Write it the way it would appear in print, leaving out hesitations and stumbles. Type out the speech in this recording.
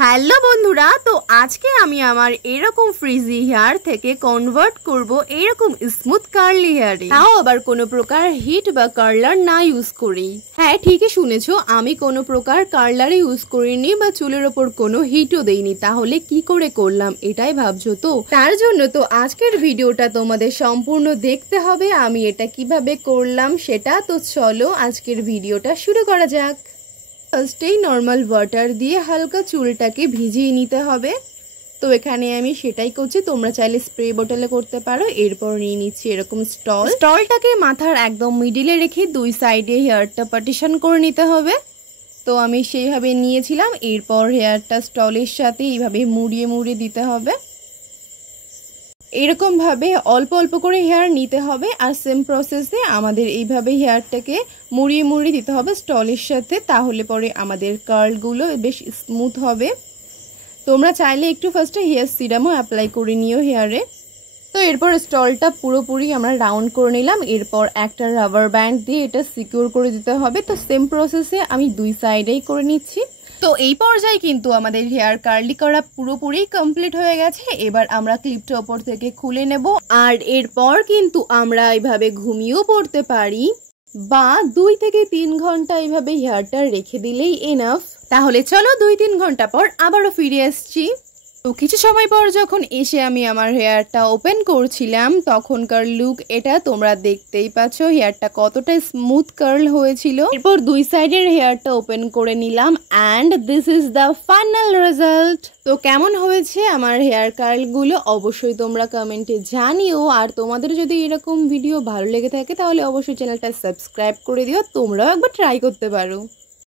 Hello বন্ধুরা, তো আজকে আমি আমার এরকম ফ্রিজি হেয়ার থেকে কনভার্ট করব এরকম স্মুথ কার্লি হেয়ারে, তাও আবার কোনো প্রকার হিট বা কার্লার না ইউজ করি। হ্যাঁ, ঠিকই শুনেছো, আমি কোনো প্রকার কার্লার ইউজ করিনি বা চুলের ওপর কোনো হিটও দেইনি। তাহলে কি করে করলাম এটাই ভাবছো তো? তার জন্য তো আজকের ভিডিওটা তোমাদের সম্পূর্ণ দেখতে হবে। আমি এটা কিভাবে করলাম সেটা, তো চলো আজকের ভিডিওটা শুরু করা যাক। ফার্স্টেই নর্মাল ওয়াটার দিয়ে হালকা চুলটাকে ভিজিয়ে নিতে হবে। তো এখানে আমি সেটাই করছি, তোমরা চাইলে স্প্রে বোতলে করতে পারো। এরপর নিয়ে নিচ্ছি এরকম স্টলটাকে মাথার একদম মিডিলে রেখে দুই সাইডে হেয়ারটা পার্টিশন করে নিতে হবে। তো আমি সেইভাবে নিয়েছিলাম। এরপর হেয়ারটা স্টলের সাথে এইভাবে মুড়িয়ে মুড়িয়ে দিতে হবে। এরকম ভাবে অল্প অল্প করে হেয়ার নিতে হবে। আর সেম প্রসেসে আমাদের এইভাবে হেয়ারটাকে মুড়িয়ে মুড়িয়ে দিতে হবে স্টলের সাথে, তাহলে পরে আমাদের কার্লগুলো বেশ স্মুথ হবে। তোমরা চাইলে একটু ফার্স্টে হেয়ার সিরামও অ্যাপ্লাই করে নিও হেয়ারে। তো এরপর স্টলটা পুরোপুরি আমরা রাউন্ড করে নিলাম। এরপর একটা রাবার ব্যান্ড দিয়ে এটা সিকিউর করে দিতে হবে। তো সেম প্রসেসে আমি দুই সাইডেই করে নিচ্ছি। তো এই পর্যায়ে কিন্তু আমাদের হেয়ার কার্লি করা পুরোপুরি কমপ্লিট হয়ে গেছে। এবার আমরা ক্লিপটা ওপর থেকে খুলে নেব। আর এরপর কিন্তু আমরা এইভাবে ঘুমিয়েও পড়তে পারি, বা 2 থেকে 3 ঘন্টা এইভাবে হেয়ারটা রেখে দিলেই এনাফ। তাহলে চলো 2-3 ঘন্টা পর আবারও ফিরে আসছি। তো কিছু সময় পর যখন এসে আমি আমার হেয়ারটা ওপেন করছিলাম, তখনকার লুক এটা তোমরা দেখতেই পাচ্ছ, হেয়ারটা কতটা স্মুথ কার্ল হয়েছিল। এরপর দুই সাইডের হেয়ারটা ওপেন করে নিলাম and this is the final result. তো কেমন হয়েছে আমার হেয়ার কার্লগুলো অবশ্যই তোমরা কমেন্টে জানিও। আর তোমাদের যদি এরকম ভিডিও ভালো লেগে থাকে তাহলে অবশ্যই চ্যানেলটা সাবস্ক্রাইব করে দিও, তোমরাও একবার ট্রাই করতে পারো।